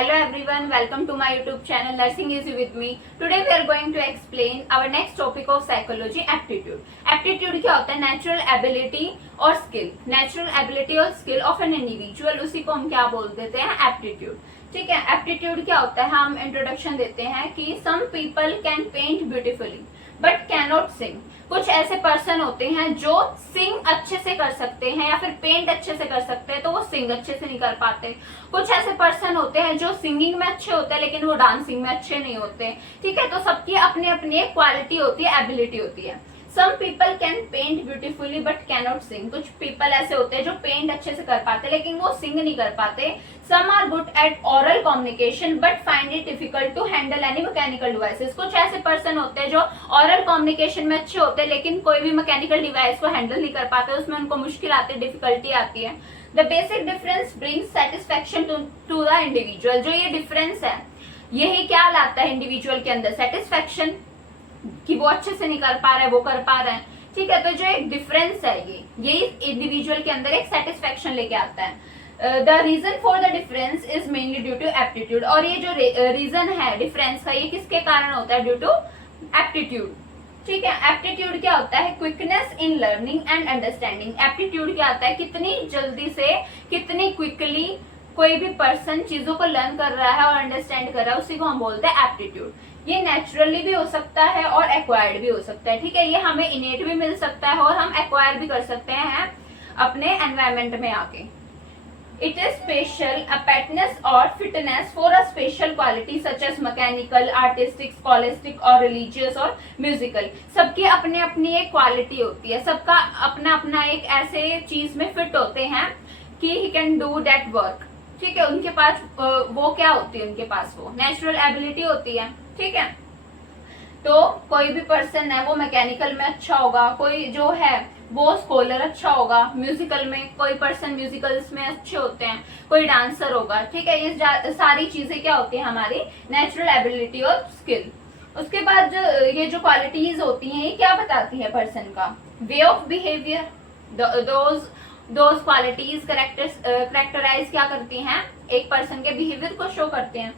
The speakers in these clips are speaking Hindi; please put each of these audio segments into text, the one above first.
Hello everyone, welcome to my YouTube channel Nursing is with me. Today we are going to explain our next topic of psychology, aptitude. Aptitude क्या होता है? Natural ability और skill. Natural ability और skill of an individual, उसी को हम क्या बोल देते हैं? Aptitude. ठीक है, aptitude क्या होता है? हम इंट्रोडक्शन देते हैं कि some people can paint beautifully but cannot sing. कुछ ऐसे पर्सन होते हैं जो सिंग अच्छे से कर सकते हैं या फिर पेंट अच्छे से कर सकते हैं, तो वो सिंग अच्छे से नहीं कर पाते. कुछ ऐसे पर्सन होते हैं जो सिंगिंग में अच्छे होते हैं लेकिन वो डांसिंग में अच्छे नहीं होते. ठीक है, तो सबकी अपनी अपनी एक क्वालिटी होती है, एबिलिटी होती है. Some people can paint beautifully but cannot sing. कुछ पीपल ऐसे होते हैं जो पेंट अच्छे से कर पाते हैं लेकिन वो सिंग नहीं कर पाते. Some are good at oral communication but find it difficult to handle any mechanical devices. कुछ ऐसे पर्सन होते हैं जो oral communication में अच्छे होते हैं लेकिन कोई भी मैकेनिकल डिवाइस को हैंडल नहीं कर पाते, उसमें उनको मुश्किल आती है, डिफिकल्टी आती है. The basic difference brings satisfaction to the individual. जो ये डिफरेंस है यही क्या लाता है इंडिविजुअल के अंदर? सेटिस्फेक्शन, कि वो अच्छे से नहीं कर पा रहे, वो कर पा रहे हैं. ठीक है, तो जो एक डिफरेंस है यही इंडिविजुअल के अंदर एक सेटिस्फेक्शन लेके आता है. The reason for the difference is mainly due to aptitude. और ये जो रीजन है डिफरेंस का, ये किसके कारण होता है? Due to aptitude. ठीक है, एप्टीट्यूड क्या होता है? Quickness in learning and understanding. Aptitude क्या होता है? कितनी जल्दी से, कितनी क्विकली कोई भी पर्सन चीजों को लर्न कर रहा है और अंडरस्टैंड कर रहा है, उसी को हम बोलते हैं एप्टीट्यूड. ये नेचुरली भी हो सकता है और एक्वायर्ड भी हो सकता है. ठीक है, ये हमें इनेट भी मिल सकता है और हम एक्वायर भी कर सकते हैं अपने एनवायरमेंट में आके. इट इज स्पेशल अपेटनेस और fitness for a special quality such as mechanical, artistic, scholastic और रिलीजियस और म्यूजिकल. सबकी अपनी अपनी एक क्वालिटी होती है, सबका अपना अपना एक ऐसे चीज में फिट होते हैं कि he can do that work. ठीक है, उनके पास वो क्या होती है? उनके पास वो नेचुरल एबिलिटी होती है. ठीक है, तो कोई भी पर्सन है वो मैकेनिकल में अच्छा होगा, कोई जो है वो स्कॉलर अच्छा होगा, म्यूजिकल में कोई पर्सन म्यूजिकल्स में अच्छे होते हैं, कोई डांसर होगा. ठीक है, ये सारी चीजें क्या होती है? हमारी नेचुरल एबिलिटी और स्किल. उसके बाद जो ये जो क्वालिटीज होती हैं ये क्या बताती है पर्सन का? Way of behaviour. Those qualities characterise क्या करती हैं? एक पर्सन के बिहेवियर को शो करते हैं.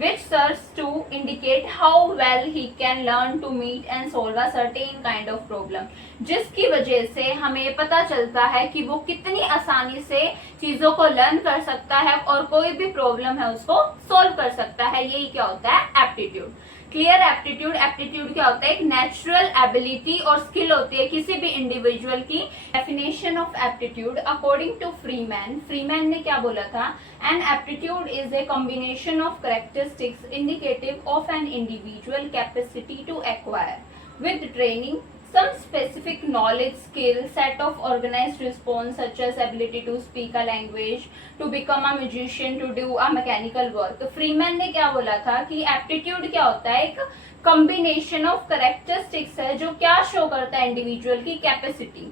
which serves to indicate how well he can learn to meet and solve a certain kind of problem. जिसकी वजह से हमें पता चलता है कि वो कितनी आसानी से चीजों को लर्न कर सकता है और कोई भी प्रॉब्लम है उसको सॉल्व कर सकता है. यही क्या होता है? एप्टीट्यूड. Clear aptitude. एप्टीट्यूड क्या होता है? एक नेचुरल एबिलिटी और स्किल होती है किसी भी इंडिविजुअल की. Definition of aptitude according to Freeman. Freeman ने क्या बोला था? An aptitude is a combination of characteristics indicative of an individual capacity to acquire with training some specific knowledge, skill, set of organized response such as ability to speak a language, to become a musician, to do a mechanical work. तो फ्रीमैन ने क्या बोला था कि एप्टीट्यूड क्या होता है? एक कॉम्बिनेशन ऑफ कैरेक्टरिस्टिक्स है जो क्या शो करता है? इंडिविजुअल की कैपेसिटी.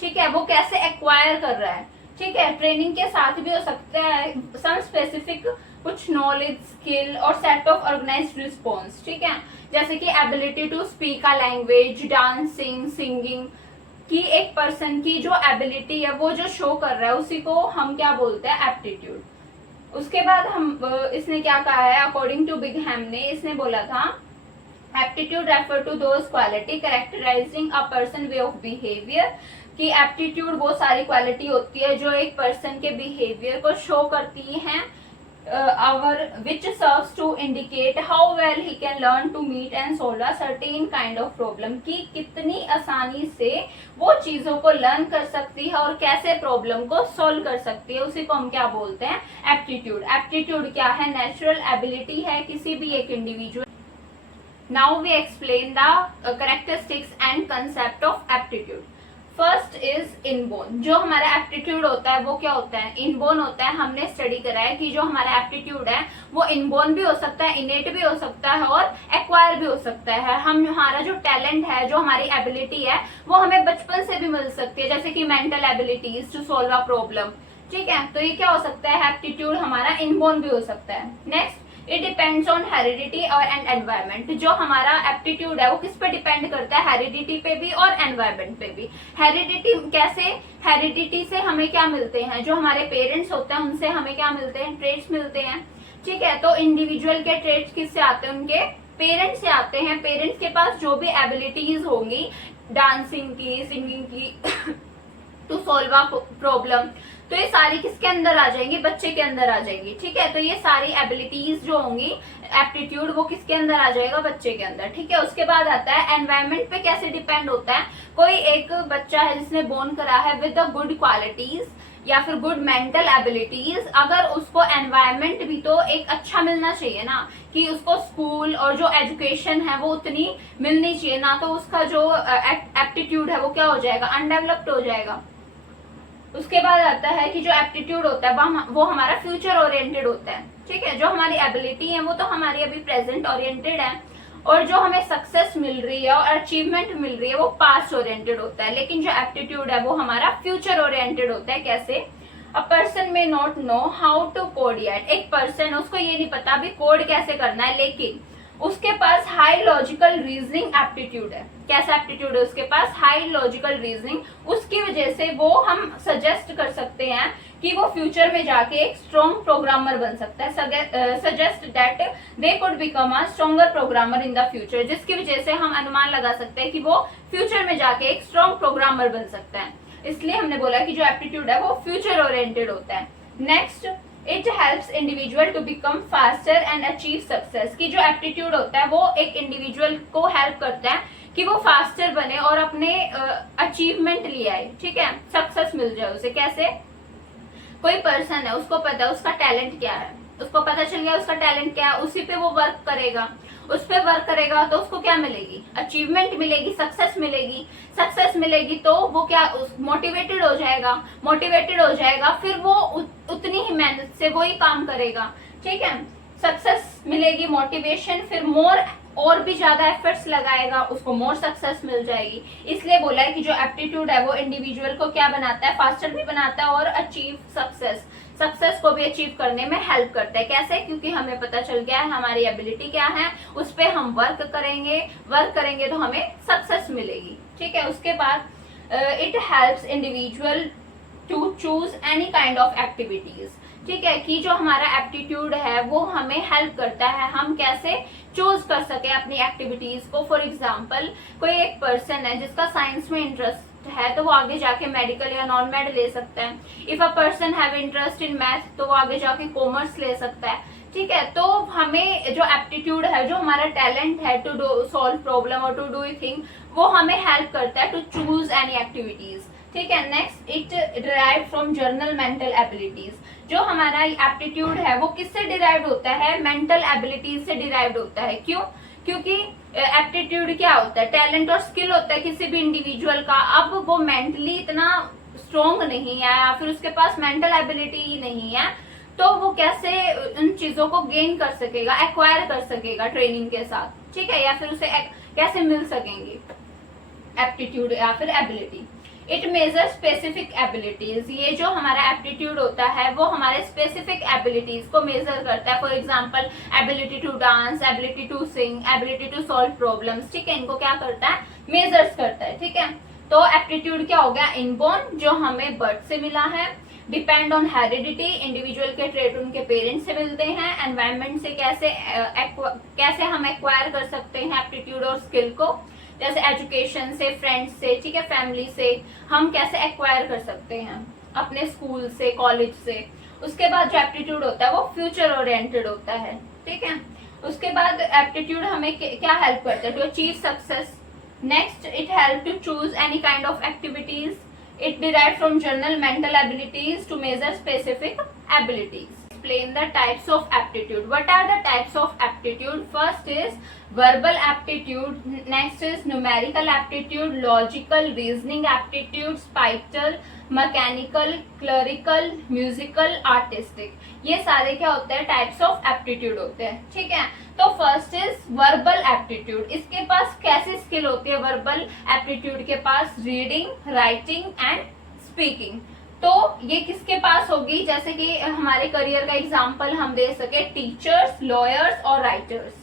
ठीक है, वो कैसे एक्वायर कर रहा है. ठीक है, ट्रेनिंग के साथ भी हो सकता है. सम स्पेसिफिक कुछ नॉलेज, स्किल और सेट ऑफ ऑर्गेनाइज्ड रिस्पॉन्स. ठीक है, जैसे कि ability to speak a language, dancing, singing की एक पर्सन की जो एबिलिटी है वो जो शो कर रहा है उसी को हम क्या बोलते हैं? एप्टीट्यूड. उसके बाद हम इसने क्या कहा है? अकॉर्डिंग टू बिगहैम ने इसने बोला था aptitude refer to those quality characterising a person way of behaviour. कि एप्टीट्यूड वो सारी क्वालिटी होती है जो एक पर्सन के बिहेवियर को शो करती हैं which serves to indicate how well he can learn to meet and solve a certain kind of problem. कि कितनी आसानी से वो चीजों को लर्न कर सकती है और कैसे प्रॉब्लम को सॉल्व कर सकती है, उसी को हम क्या बोलते हैं? एप्टीट्यूड. एप्टीट्यूड क्या है? नेचुरल एबिलिटी है किसी भी एक individual. Now we explain the characteristics and concept of aptitude. First is inborn. जो हमारा एप्टीट्यूड होता है वो क्या होता है? इनबोर्न होता है. हमने स्टडी करा है कि जो हमारा एप्टीट्यूड है वो इनबोर्न भी हो सकता है, इनेट भी हो सकता है और एक्वायर भी हो सकता है. हमारा जो टैलेंट है, जो हमारी एबिलिटी है वो हमें बचपन से भी मिल सकती है, जैसे कि mental abilities to solve a problem. ठीक है, तो ये क्या हो सकता है? एप्टीट्यूड हमारा इनबोर्न भी हो सकता है. Next, it depends on heredity और एंड एनवायरमेंट. जो हमारा एप्टीट्यूड है वो किस पे डिपेंड करता है? हेरिडिटी पे भी और एनवायरमेंट पे भी. हेरिडिटी कैसे? हेरिडिटी से हमें क्या मिलते हैं? जो हमारे पेरेंट्स होते हैं उनसे हमें क्या मिलते हैं? ट्रेट्स मिलते हैं. ठीक है। तो इंडिविजुअल के ट्रेड्स किससे आते हैं, उनके पेरेंट्स से आते हैं। पेरेंट्स के पास जो भी एबिलिटीज होंगी डांसिंग की, सिंगिंग की टू सॉल्व अ प्रॉब्लम, तो ये सारी किसके अंदर आ जाएंगी, बच्चे के अंदर आ जाएंगी। ठीक है, तो ये सारी एबिलिटीज जो होंगी, एप्टीट्यूड, वो किसके अंदर आ जाएगा, बच्चे के अंदर। ठीक है, उसके बाद आता है एनवायरमेंट पे कैसे डिपेंड होता है। कोई एक बच्चा है जिसने बोर्न करा है विद द गुड क्वालिटीज या फिर गुड मेंटल एबिलिटीज, अगर उसको एनवायरमेंट भी तो एक अच्छा मिलना चाहिए ना, कि उसको स्कूल और जो एजुकेशन है वो उतनी मिलनी चाहिए ना, तो उसका जो एप्टीट्यूड है वो क्या हो जाएगा, अनडेवलप्ड हो जाएगा। उसके बाद आता है कि जो एप्टीट्यूड होता है वो हमारा फ्यूचर ओरिएंटेड होता है। ठीक है, जो हमारी एबिलिटी है वो तो हमारी अभी प्रेजेंट ओरिएंटेड है, और जो हमें सक्सेस मिल रही है और अचीवमेंट मिल रही है वो पास्ट ओरिएंटेड होता है। लेकिन जो एप्टीट्यूड है वो हमारा फ्यूचर ओरिएंटेड होता है। कैसे, अ पर्सन में not know how to code yet, एक पर्सन, उसको ये नहीं पता अभी कोड कैसे करना है, लेकिन उसके पास हाई लॉजिकल रीजनिंग एप्टीट्यूड है। कैसा एप्टीट्यूड है उसके पास, हाई लॉजिकल रीजनिंग। उसकी वजह से वो हम सजेस्ट कर सकते हैं कि वो फ्यूचर में जाके एक स्ट्रॉन्ग प्रोग्रामर बन सकता है। Suggest that they could become a stronger programmer in the future, जिसकी वजह से हम अनुमान लगा सकते हैं कि वो फ्यूचर में जाके एक स्ट्रॉन्ग प्रोग्रामर बन सकता है। इसलिए हमने बोला कि जो एप्टीट्यूड है वो फ्यूचर ओरिएंटेड होता है। Next, it helps individual to become faster and achieve success, की जो एप्टीट्यूड होता है वो एक इंडिविजुअल को हेल्प करता है कि वो फास्टर बने और अपने अचीवमेंट ले आए। ठीक है, सक्सेस मिल जाए उसे। कैसे, कोई पर्सन है, उसको पता है उसका टैलेंट क्या है, उसको पता चल गया उसका टैलेंट क्या है, उसी पे वो वर्क करेगा, उस पे वर्क करेगा तो उसको क्या मिलेगी, अचीवमेंट मिलेगी, सक्सेस मिलेगी। सक्सेस मिलेगी तो वो क्या, मोटिवेटेड हो जाएगा, मोटिवेटेड हो जाएगा, फिर वो उतनी ही मेहनत से वही काम करेगा। ठीक है, सक्सेस मिलेगी, मोटिवेशन, फिर मोर और भी ज्यादा एफर्ट्स लगाएगा, उसको मोर सक्सेस मिल जाएगी। इसलिए बोला है कि जो एप्टीट्यूड है वो इंडिविजुअल को क्या बनाता है, फास्टर भी बनाता है और अचीव सक्सेस को भी अचीव करने में हेल्प करता है। कैसे, क्योंकि हमें पता चल गया है हमारी एबिलिटी क्या है, उस पर हम वर्क करेंगे तो हमें सक्सेस मिलेगी। ठीक है, उसके बाद it helps individual to choose any kind of activities. ठीक है, कि जो हमारा एप्टीट्यूड है वो हमें हेल्प करता है हम कैसे चूज कर सके अपनी एक्टिविटीज को। फॉर एग्जाम्पल, कोई एक पर्सन है जिसका साइंस में इंटरेस्ट है तो वो आगे जाके मेडिकल या नॉन मेड ले सकता है। If a person have interest in math तो वो आगे जाके कॉमर्स ले सकता है। ठीक है, तो हमें जो एप्टीट्यूड है, जो हमारा टैलेंट है टू डू सॉल्व प्रॉब्लम और टू डू थिंग, वो हमें हेल्प करता है टू चूज एनी एक्टिविटीज। ठीक है, next, it derive from journal mental abilities. जो हमारा एप्टीट्यूड है वो किससे डिराइव्ड होता है, मेंटल एबिलिटीज से डिराइव्ड होता है। क्यों, क्योंकि एप्टीट्यूड क्या होता है, टैलेंट और स्किल होता है किसी भी इंडिविजुअल का। अब वो मेंटली इतना स्ट्रॉन्ग नहीं है या फिर उसके पास मेंटल एबिलिटी ही नहीं है, तो वो कैसे उन चीजों को गेन कर सकेगा, एक्वायर कर सकेगा ट्रेनिंग के साथ। ठीक है, या फिर उसे कैसे मिल सकेंगे एप्टीट्यूड या फिर ability. It measure specific abilities, ये जो हमारा एप्टीट्यूड होता है वो हमारे स्पेसिफिक एबिलिटीज को मेजर करता है। For example, ability to dance, ability to sing, ability to solve problems. ठीक है, इनको क्या करता है, मेजर्स करता है। ठीक है, तो एप्टीट्यूड क्या हो गया, इनबोर्न, जो हमें बर्थ से मिला है। डिपेंड ऑन हेरिडिटी, इंडिविजुअल के ट्रेट उनके पेरेंट्स से मिलते हैं। एनवायरमेंट से कैसे हम एक्वायर कर सकते हैं एप्टीट्यूड और स्किल को, जैसे एजुकेशन से, फ्रेंड्स से, ठीक है, फैमिली से हम कैसे एक्वायर कर सकते हैं, अपने स्कूल से, कॉलेज से। उसके बाद जो एप्टीट्यूड होता है वो फ्यूचर ओरिएंटेड होता है। ठीक है, उसके बाद एप्टीट्यूड हमें क्या हेल्प करता है, to achieve success. Next, it help to choose any kind of activities. It derive from general mental abilities to measure specific abilities. Explain the types of aptitude. What are the types of aptitude? First is verbal aptitude, next is numerical aptitude, logical, reasoning aptitude, spatial, mechanical, clerical, musical, artistic. ये सारे क्या होते हैं, टाइप्स ऑफ एप्टीट्यूड होते हैं। ठीक है, तो फर्स्ट इज वर्बल एप्टीट्यूड। इसके पास कैसी स्किल होती है वर्बल एप्टीट्यूड के पास, रीडिंग, राइटिंग एंड स्पीकिंग। तो ये किसके पास होगी, जैसे कि हमारे करियर का एग्जाम्पल हम दे सके, टीचर्स, लॉयर्स और राइटर्स।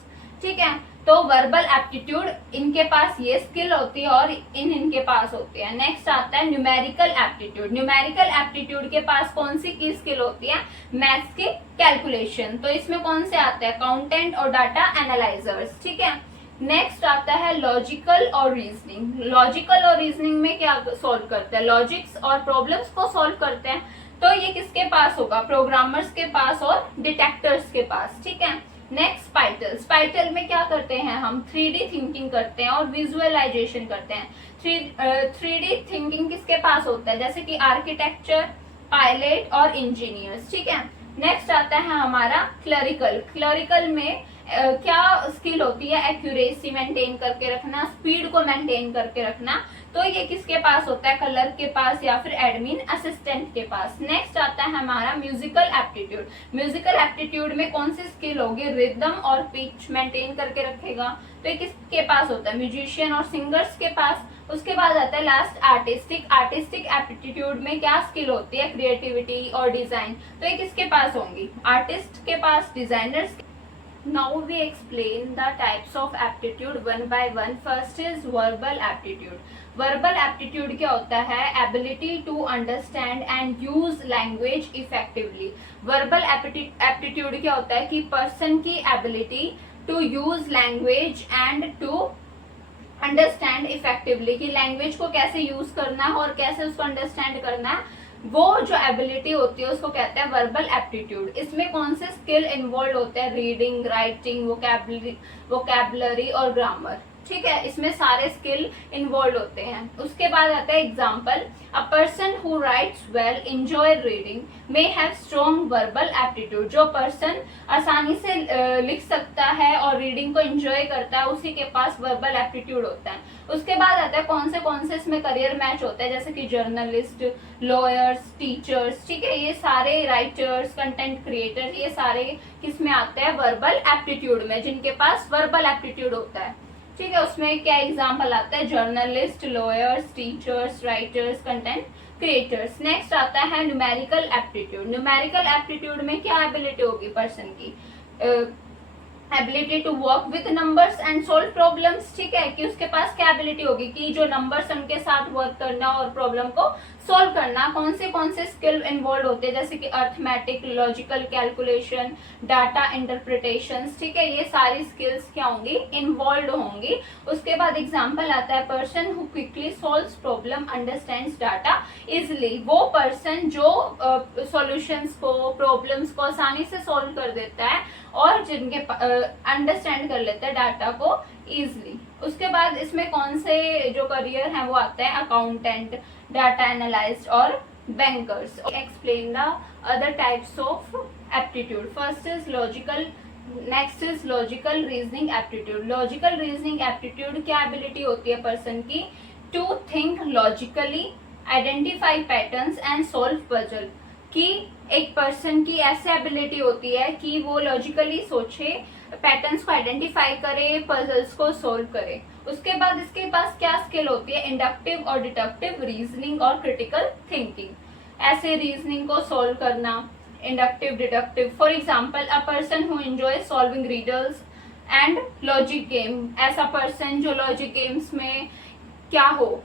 ठीक है, तो वर्बल एप्टीट्यूड इनके पास ये स्किल होती है और इनके पास होती है। नेक्स्ट आता है न्यूमेरिकल एप्टीट्यूड। न्यूमेरिकल एप्टीट्यूड के पास कौन सी की स्किल होती है? मैथ्स के कैलकुलेशन। तो इसमें कौन से आते हैं? अकाउंटेंट और डाटा एनालाइजर्स, ठीक है। नेक्स्ट आता है लॉजिकल और रीजनिंग। लॉजिकल और रीजनिंग में क्या सॉल्व करते हैं? लॉजिक्स और प्रॉब्लम्स को सॉल्व करते हैं। तो ये किसके पास होगा? प्रोग्रामर्स के पास और डिटेक्टर्स के पास, ठीक है। नेक्स्ट स्पाइटल। स्पाइटल में क्या करते हैं हम? 3D थिंकिंग करते हैं और विजुअलाइजेशन करते हैं। 3D थिंकिंग किसके पास होता है? जैसे कि आर्किटेक्चर, पायलट और इंजीनियर्स, ठीक है। नेक्स्ट आता है हमारा क्लरिकल। क्लरिकल में क्या स्किल होती है? एक्यूरेसी मेंटेन करके रखना, स्पीड को मेंटेन करके रखना। तो ये किसके पास होता है? क्लर्क के पास या फिर एडमिन असिस्टेंट के पास। नेक्स्ट आता है हमारा म्यूजिकल एप्टीट्यूड। म्यूजिकल एप्टीट्यूड में कौन सी स्किल होगी? रिदम और पिच मेंटेन करके रखेगा। तो ये किसके पास होता है? म्यूजिशियन और सिंगर्स के पास। उसके बाद आता है लास्ट आर्टिस्टिक। आर्टिस्टिक एप्टीट्यूड में क्या स्किल होती है? क्रिएटिविटी और डिजाइन। तो ये किसके पास होंगी? आर्टिस्ट के पास, designers. Now we explain the types of aptitude one by one. First is verbal aptitude. Verbal aptitude क्या होता है? Ability to understand and use language effectively. Verbal aptitude क्या होता है? कि person की ability to use language and to understand effectively, कि लैंग्वेज को कैसे यूज करना है और कैसे उसको अंडरस्टैंड करना है, वो जो एबिलिटी होती है उसको कहते हैं वर्बल एप्टीट्यूड। इसमें कौन से स्किल इन्वॉल्व होते हैं? रीडिंग, राइटिंग, वोकैबुलरी और ग्रामर, ठीक है। इसमें सारे स्किल इन्वॉल्व होते हैं। उसके बाद आता है example. A person who rights well enjoy reading may have strong verbal aptitude. जो पर्सन आसानी से लिख सकता है और रीडिंग को एंजॉय करता है, उसी के पास वर्बल एप्टीट्यूड होता है। उसके बाद आता है कौन से इसमें करियर मैच होता है, जैसे कि जर्नलिस्ट, लॉयर्स, टीचर्स, ठीक है। ये सारे राइटर्स, कंटेंट क्रिएटर, ये सारे किस में आते हैं? वर्बल एप्टीट्यूड में, जिनके पास वर्बल एप्टीट्यूड होता है, ठीक है। उसमें क्या एग्जाम्पल आता है? Journalist, lawyers, teachers, writers, content creators. Next आता है न्यूमेरिकल एप्टीट्यूड। न्यूमेरिकल एप्टीट्यूड में क्या एबिलिटी होगी पर्सन की? Ability to work with numbers and solve problems, ठीक है। कि उसके पास क्या एबिलिटी होगी? कि जो नंबर्स उनके साथ वर्क करना और प्रॉब्लम को सोल्व करना। कौन से स्किल इन्वॉल्व होते हैं? जैसे कि arithmetic, logical calculation, data interpretation, ठीक है। ये सारी स्किल्स क्या होंगी? इन्वॉल्व होंगी। उसके बाद एग्जाम्पल आता है person who quickly solves problem, understands data easily. वो पर्सन जो सॉल्यूशंस को, प्रॉब्लम्स को आसानी से सॉल्व कर देता है और जिनके अंडरस्टैंड कर लेते हैं डाटा को इजिली। उसके बाद इसमें कौन से जो करियर हैं वो आते हैं? अकाउंटेंट, डाटा एनालिस्ट और bankers. Explain the other types of aptitude. First is logical, next is logical reasoning aptitude. Logical reasoning aptitude क्या एबिलिटी होती है पर्सन की? To think logically, identify patterns and solve puzzle. कि एक पर्सन की ऐसी एबिलिटी होती है कि वो लॉजिकली सोचे, पैटर्न्स को आइडेंटिफाई करे, पजल्स को सोल्व करे। उसके बाद इसके पास क्या स्किल होती है? इंडक्टिव और डिडक्टिव रीजनिंग और क्रिटिकल थिंकिंग। ऐसे रीजनिंग को सोल्व करना, inductive, deductive. For example a person who enjoy solving riddles and logic game. ऐसा पर्सन जो लॉजिक गेम्स में क्या हो?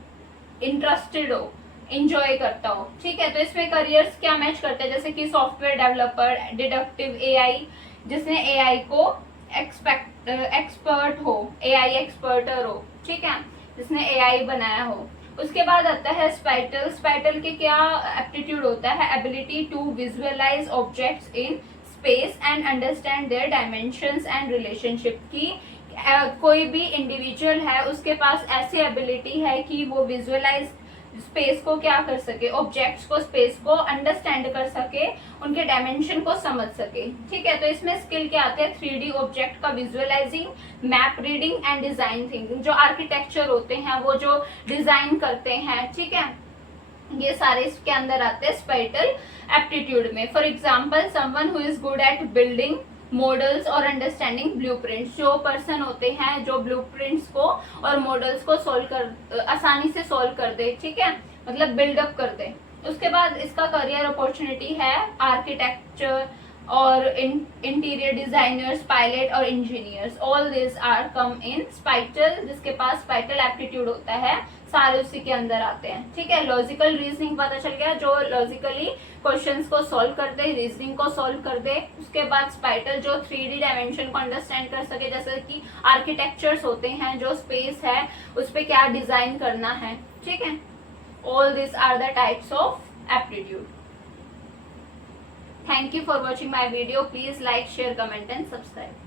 इंटरेस्टेड हो, इंजॉय करता हो, ठीक है। तो इसमें करियर्स क्या मैच करते हैं? जैसे कि सॉफ्टवेयर डेवलपर, डिडक्टिव एआई, जिसने एआई को एक्सपर्ट हो, एआई एक्सपर्टर हो, ठीक है, जिसने एआई बनाया हो। उसके बाद आता है स्पाइटल। स्पाइटल के क्या एप्टीट्यूड होता है? Ability to visualise objects in space and understand their dimensions and relationship. की कोई भी इंडिविजुअल है, उसके पास ऐसी एबिलिटी है कि वो विजुअलाइज स्पेस को क्या कर सके, ऑब्जेक्ट्स को, स्पेस को अंडरस्टैंड कर सके, उनके डायमेंशन को समझ सके, ठीक है। तो इसमें स्किल क्या आते हैं? 3D ऑब्जेक्ट का visualising, map reading and design thinking. जो आर्किटेक्चर होते हैं, वो जो डिजाइन करते हैं, ठीक है, ये सारे इसके अंदर आते हैं स्पाइटल एप्टीट्यूड में। For example someone who is good at building models और अंडरस्टैंडिंग ब्लूप्रिंट्स। जो पर्सन होते हैं जो ब्लूप्रिंट्स को और मॉडल्स को आसानी से सोल्व कर दे, ठीक है, मतलब बिल्डअप कर दे। उसके बाद इसका करियर अपॉर्चुनिटी है आर्किटेक्चर, और इंटीरियर डिजाइनर्स, पायलट और इंजीनियर्स, ऑल दिस आर कम इन स्पाइटल, जिसके पास स्पाइटल एप्टीट्यूड होता है सारे उसी के अंदर आते हैं। ठीक है, लॉजिकल रीजनिंग पता चल गया, जो लॉजिकली क्वेश्चंस को सॉल्व कर दे, रीजनिंग को सॉल्व कर दे। उसके बाद स्पाइटल जो 3D डायमेंशन को अंडरस्टैंड कर सके, जैसे कि आर्किटेक्चर्स होते हैं, जो स्पेस है उस पर क्या डिजाइन करना है। ठीक है, all this are the types of aptitude. Thank you for watching my video. Please like, share, comment and subscribe.